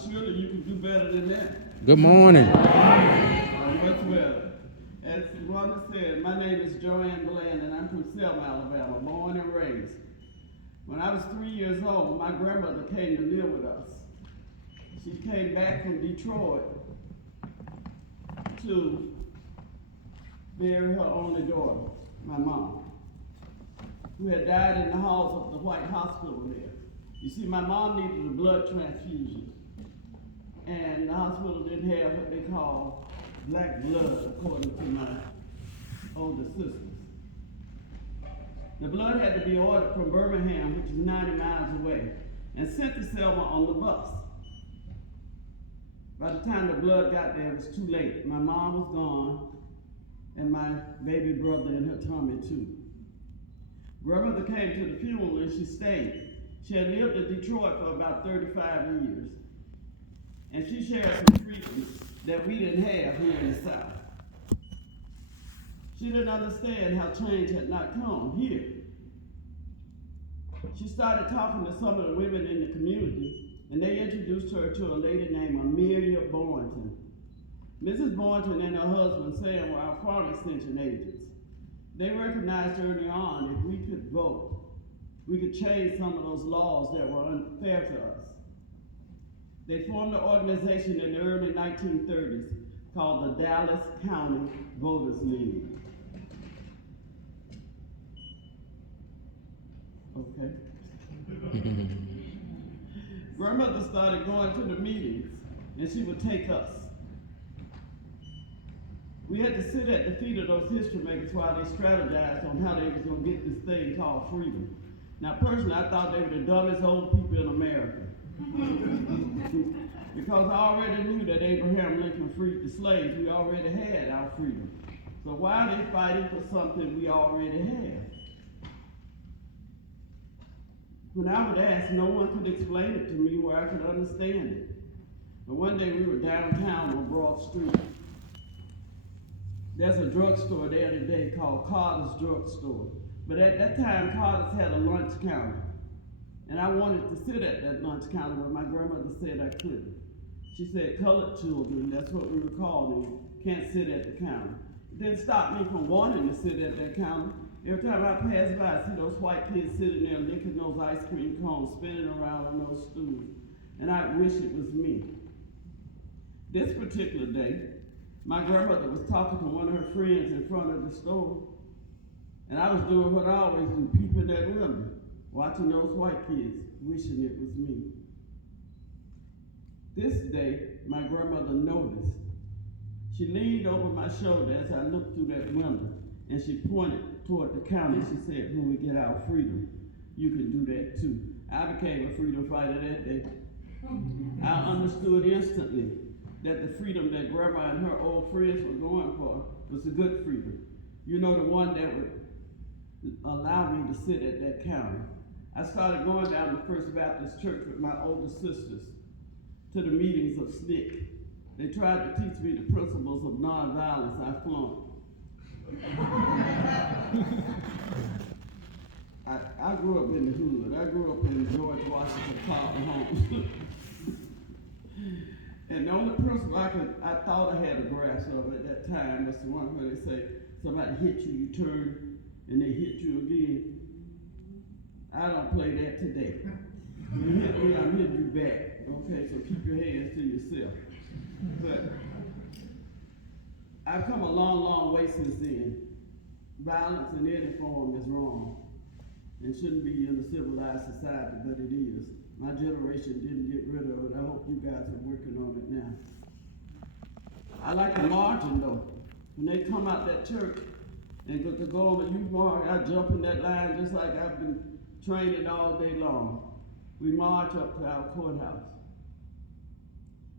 Surely you can do better than that. Good morning. Much better. As Wanda said, my name is Joanne and I'm from Selma, Alabama, born and raised. When I was 3 years old, my grandmother came to live with us. She came back from Detroit to bury her only daughter, my mom, who had died in the halls of the White Hospital there. You see, my mom needed a blood transfusion, and the hospital didn't have what they call black blood, according to my older sisters. The blood had to be ordered from Birmingham, which is 90 miles away, and sent to Selma on the bus. By the time the blood got there, it was too late. My mom was gone, and my baby brother in her tummy too. Grandmother came to the funeral and she stayed. She had lived in Detroit for about 35 years, and she shared some freedoms that we didn't have here in the South. She didn't understand how change had not come here. She started talking to some of the women in the community, and they introduced her to a lady named Amelia Boynton. Mrs. Boynton and her husband Sam were our farm extension agents. They recognized early on if we could vote, we could change some of those laws that were unfair to us. They formed an organization in the early 1930s called the Dallas County Voters League. Okay. Grandmother started going to the meetings, and she would take us. We had to sit at the feet of those history makers while they strategized on how they was going to get this thing called freedom. Now, personally, I thought they were the dumbest old people in America. Because I already knew that Abraham Lincoln freed the slaves. We already had our freedom. So why are they fighting for something we already have? When I would ask, no one could explain it to me where I could understand it. But one day we were downtown on Broad Street. There's a drugstore there today called Carter's Drugstore. But at that time, Carter's had a lunch counter. And I wanted to sit at that lunch counter, but my grandmother said I couldn't. She said, colored children, that's what we were called then, can't sit at the counter. It didn't stop me from wanting to sit at that counter. Every time I pass by, I see those white kids sitting there licking those ice cream cones, spinning around on those stools. And I wish it was me. This particular day, my grandmother was talking to one of her friends in front of the store. And I was doing what I always do, peeping at women, watching those white kids, wishing it was me. This day, my grandmother noticed. She leaned over my shoulder as I looked through that window, and she pointed toward the county. She said, when we get our freedom, you can do that too. I became a freedom fighter that day. I understood instantly that the freedom that Grandma and her old friends were going for was a good freedom. You know, the one that would allow me to sit at that counter. I started going down to First Baptist Church with my older sisters to the meetings of SNCC. They tried to teach me the principles of nonviolence. I flunked. I grew up in the hood. I grew up in George Washington Carlton homes. And the only principle I thought I had a grasp of at that time was the one where they say, somebody hit you, you turn, and they hit you again. I don't play that today. When you hit me, I'm hitting you back. Okay, so keep your hands to yourself. But I've come a long, long way since then. Violence in any form is wrong and shouldn't be in a civilized society, but it is. My generation didn't get rid of it. I hope you guys are working on it now. I like the marching though. When they come out that church and go on the youth march, I jump in that line just like I've been training all day long. We march up to our courthouse.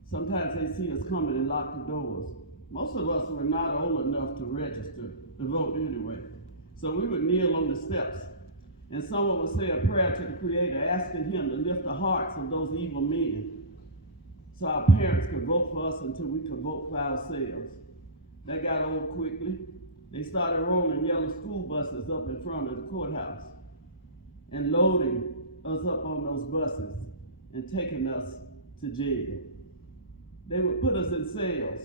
Sometimes they see us coming and lock the doors. Most of us were not old enough to register to vote anyway. So we would kneel on the steps, and someone would say a prayer to the Creator, asking him to lift the hearts of those evil men so our parents could vote for us until we could vote for ourselves. That got old quickly. They started rolling yellow school buses up in front of the courthouse and loading us up on those buses and taking us to jail. They would put us in cells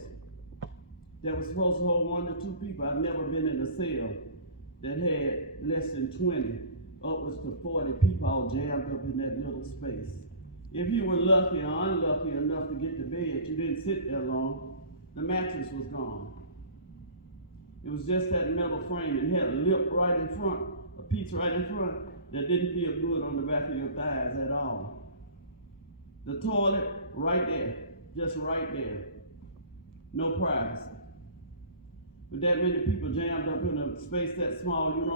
that was supposed to hold 1 to 2 people. I've never been in a cell that had less than 20, upwards to 40 people all jammed up in that little space. If you were lucky or unlucky enough to get to bed, you didn't sit there long, the mattress was gone. It was just that metal frame and had a lip right in front, a piece right in front that didn't feel good on the back of your thighs at all. The toilet right there, just right there. No privacy. With that many people jammed up in a space that small, you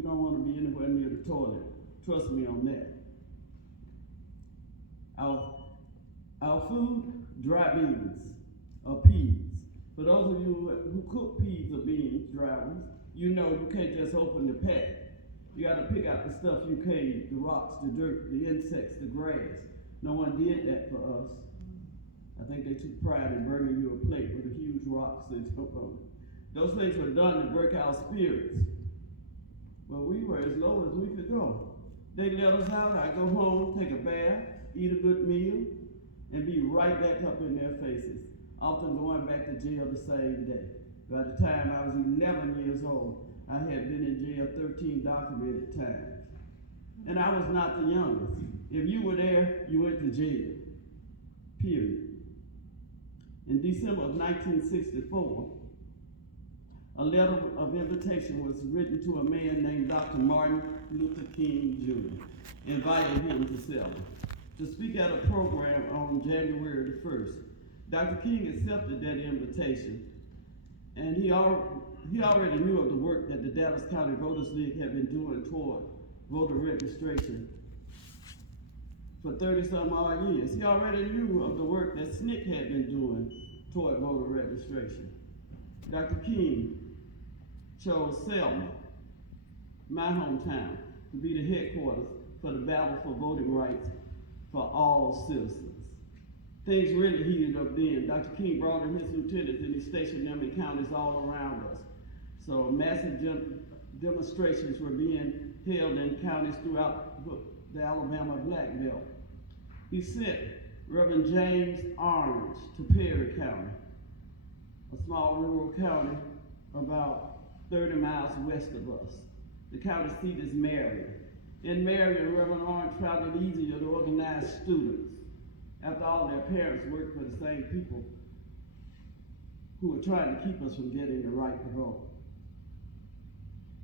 don't want to be anywhere near the toilet. Trust me on that. Our food, dry beans or peas. For those of you who cook peas or beans, dry ones, you know you can't just open the pack. You got to pick out the stuff you caved, the rocks, the dirt, the insects, the grass. No one did that for us. I think they took pride in bringing you a plate with a huge rocks and stuff on it. Those things were done to break our spirits. But we were as low as we could go. They let us out. I go home, take a bath, eat a good meal, and be right back up in their faces, often going back to jail the same day. By the time I was 11 years old, I had been in jail 13 documented times. And I was not the youngest. If you were there, you went to jail. Period. In December of 1964, a letter of invitation was written to a man named Dr. Martin Luther King Jr., inviting him to Selma to speak at a program on January the 1st. Dr. King accepted that invitation, and he already knew of the work that the Dallas County Voters League had been doing toward voter registration for 30-some odd years. He already knew of the work that SNCC had been doing toward voter registration. Dr. King chose Selma, my hometown, to be the headquarters for the battle for voting rights for all citizens. Things really heated up then. Dr. King brought in his lieutenants and he stationed them in counties all around us. So massive demonstrations were being held in counties throughout the Alabama Black Belt. He sent Reverend James Orange to Perry County, a small rural county about 30 miles west of us. The county seat is Marion. In Marion, Reverend Orange found it easier to organize students. After all, their parents worked for the same people who were trying to keep us from getting the right to vote.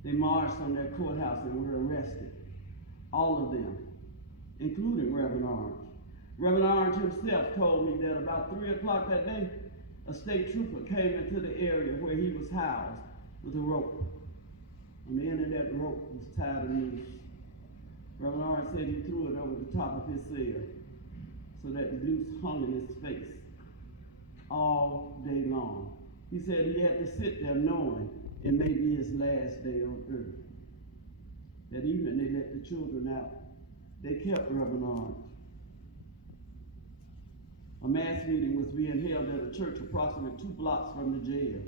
They marched on their courthouse and were arrested. All of them, including Reverend Orange. Reverend Orange himself told me that about 3 o'clock that day, a state trooper came into the area where he was housed with a rope. On the end of that rope was tied a noose. Reverend Orange said he threw it over the top of his cell so that the noose hung in his face all day long. He said he had to sit there knowing it may be his last day on earth. That evening they let the children out. They kept Reverend Orange. A mass meeting was being held at a church approximately 2 blocks from the jail.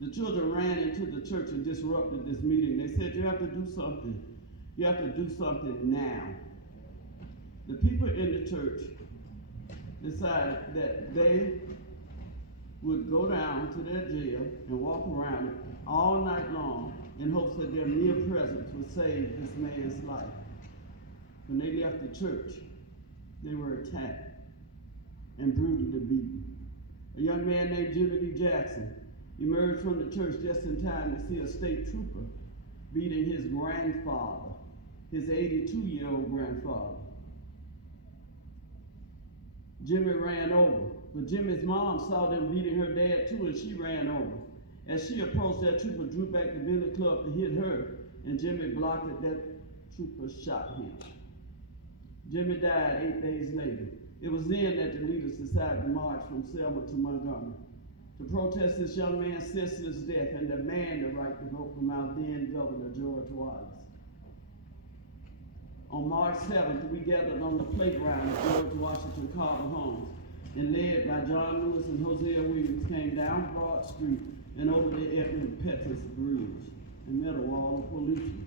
The children ran into the church and disrupted this meeting. They said, "You have to do something. You have to do something now." The people in the church decided that they would go down to their jail and walk around it all night long in hopes that their mere presence would save this man's life. When they left the church, they were attacked and brutally beaten. A young man named Jimmy D. Jackson emerged from the church just in time to see a state trooper beating his grandfather, his 82-year-old grandfather. Jimmy ran over, but Jimmy's mom saw them beating her dad too, and she ran over. As she approached, that trooper drew back the billy club to hit her, and Jimmy blocked it. That trooper shot him. Jimmy died 8 days later. It was then that the leaders decided to march from Selma to Montgomery to protest this young man's senseless death and demand the right to vote from our then Governor George Wallace. On March 7th, we gathered on the playground at George Washington Carver Homes, and led by John Lewis and Hosea Williams, came down Broad Street and over the Edmund Pettus Bridge and met a wall of pollution.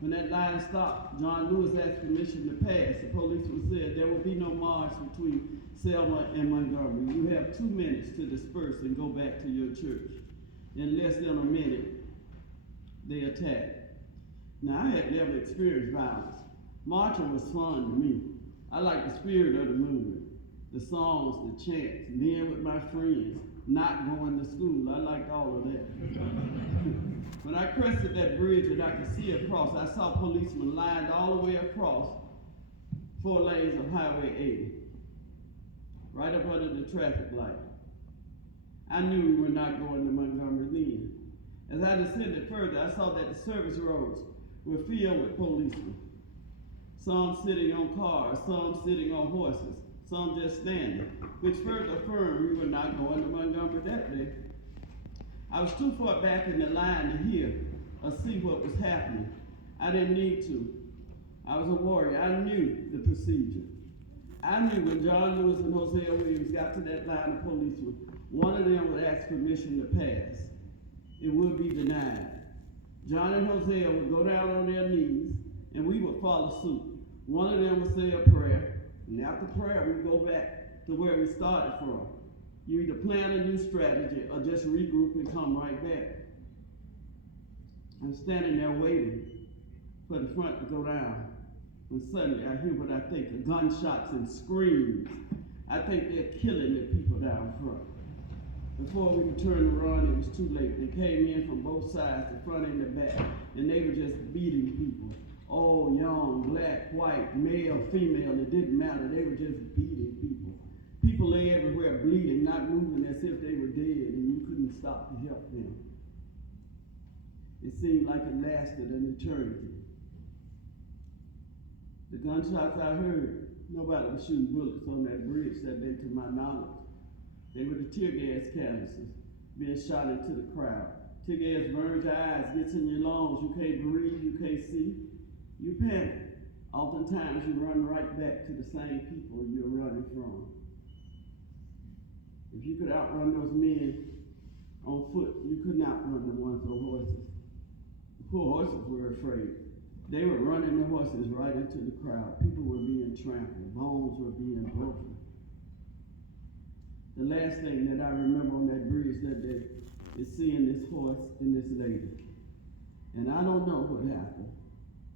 When that line stopped, John Lewis asked permission to pass. The policeman said there will be no march between Selma and Montgomery. You have 2 minutes to disperse and go back to your church. In less than a minute, they attacked. Now, I had never experienced violence. Marching was fun to me. I liked the spirit of the movement, the songs, the chants, being with my friends, not going to school. I liked all of that. When I crested that bridge and I could see across, I saw policemen lined all the way across 4 lanes of Highway 80, right up under the traffic light. I knew we were not going to Montgomery then. As I descended further, I saw that the service roads were filled with policemen. Some sitting on cars, some sitting on horses, some just standing, which further affirmed we were not going to Montgomery that day. I was too far back in the line to hear or see what was happening. I didn't need to. I was a warrior. I knew the procedure. I knew when John Lewis and Hosea Williams got to that line of policemen, one of them would ask permission to pass. It would be denied. John and Hosea would go down on their knees, and we would follow suit. One of them would say a prayer, and after prayer, we'd go back to where we started from. You either plan a new strategy or just regroup and come right back. I'm standing there waiting for the front to go down, when suddenly I hear what I think are gunshots and screams. I think they're killing the people down front. Before we could turn around, it was too late. They came in from both sides, the front and the back, and they were just beating people. Old, young, black, white, male, female, it didn't matter. They were just beating people. People lay everywhere bleeding, not moving as if they were dead, and you couldn't stop to help them. It seemed like it lasted an eternity. The gunshots I heard, nobody was shooting bullets on that bridge that day to my knowledge. They were the tear gas canisters being shot into the crowd. Tear gas burns your eyes, gets in your lungs, you can't breathe, you can't see. You panic. Oftentimes you run right back to the same people you're running from. If you could outrun those men on foot, you couldn't outrun the ones on horses. The poor horses were afraid. They were running the horses right into the crowd. People were being trampled. Bones were being broken. The last thing that I remember on that bridge that day is seeing this horse and this lady. And I don't know what happened.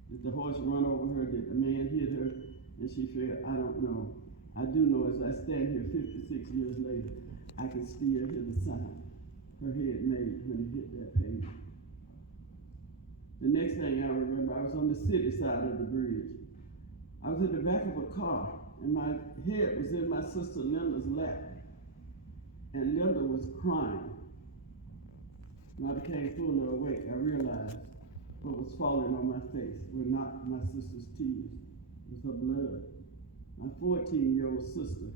Did the horse run over her? Did the man hit her and she fell? I don't know. I do know as I stand here 56 years later, I can still hear the sound her head made when it hit that pavement. The next thing I remember, I was on the city side of the bridge. I was in the back of a car, and my head was in my sister Linda's lap. And Linda was crying. When I became fully awake, I realized what was falling on my face were not my sister's tears. It was her blood. My 14-year-old sister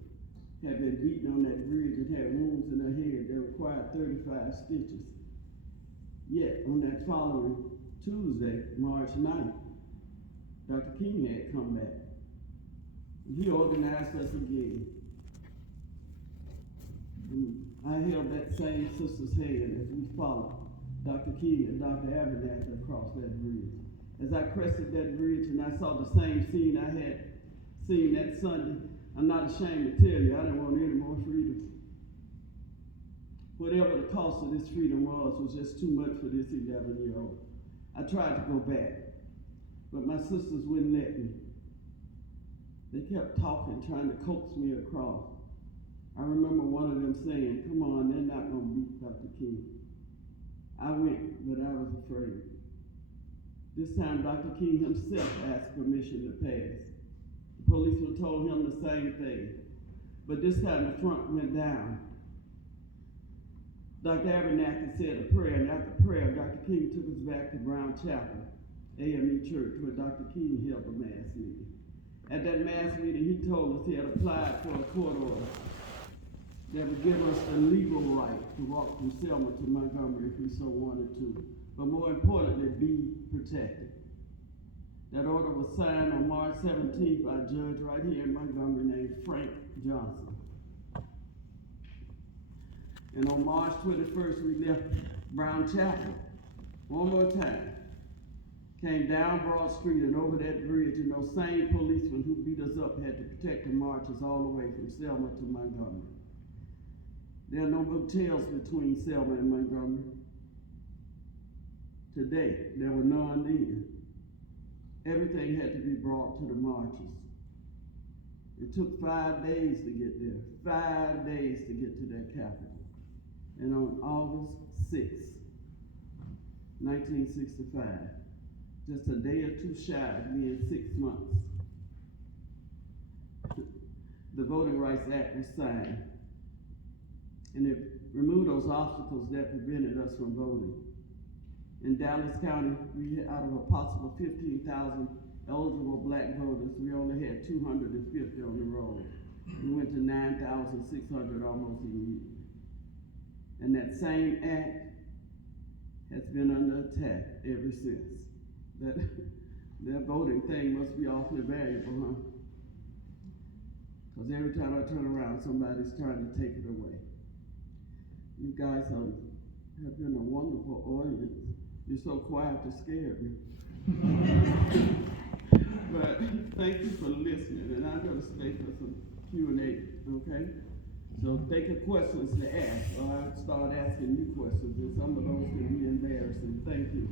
had been beaten on that bridge and had wounds in her head that required 35 stitches. Yet, on that following Tuesday, March 9th, Dr. King had come back. He organized us again. I held that same sister's hand as we followed Dr. King and Dr. Abernathy across that bridge. As I crested that bridge and I saw the same scene I had seen that Sunday, I'm not ashamed to tell you, I didn't want any more freedom. Whatever the cost of this freedom was just too much for this 11-year-old. I tried to go back, but my sisters wouldn't let me. They kept talking, trying to coax me across. I remember one of them saying, "Come on, they're not going to beat Dr. King." I went, but I was afraid. This time, Dr. King himself asked permission to pass. The policeman told him the same thing, but this time the front went down. Dr. Abernathy said a prayer, and after prayer, Dr. King took us back to Brown Chapel, AME Church, where Dr. King held a mass meeting. At that mass meeting, he told us he had applied for a court order that would give us the legal right to walk from Selma to Montgomery if we so wanted to, but more importantly, be protected. That order was signed on March 17th by a judge right here in Montgomery named Frank Johnson. And on March 21st, we left Brown Chapel one more time. came down Broad Street and over that bridge, and those same policemen who beat us up had to protect the marchers all the way from Selma to Montgomery. There are no motels between Selma and Montgomery. Today, there were none then. Everything had to be brought to the marchers. It took 5 days to get there, 5 days to get to that Capitol. And on August 6th, 1965, just a day or two shy of being 6 months, the Voting Rights Act was signed. And it removed those obstacles that prevented us from voting. In Dallas County, out of a possible 15,000 eligible black voters, we only had 250 on the roll. We went to 9,600 almost immediately. And that same act has been under attack ever since. That voting thing must be awfully valuable, huh? Because every time I turn around, somebody's trying to take it away. You guys have been a wonderful audience. You're so quiet to scare me. But thank you for listening, and I'm going to stay for some Q&A, okay? So think of questions to ask, or I'll start asking you questions, and some of those can be embarrassing. Thank you.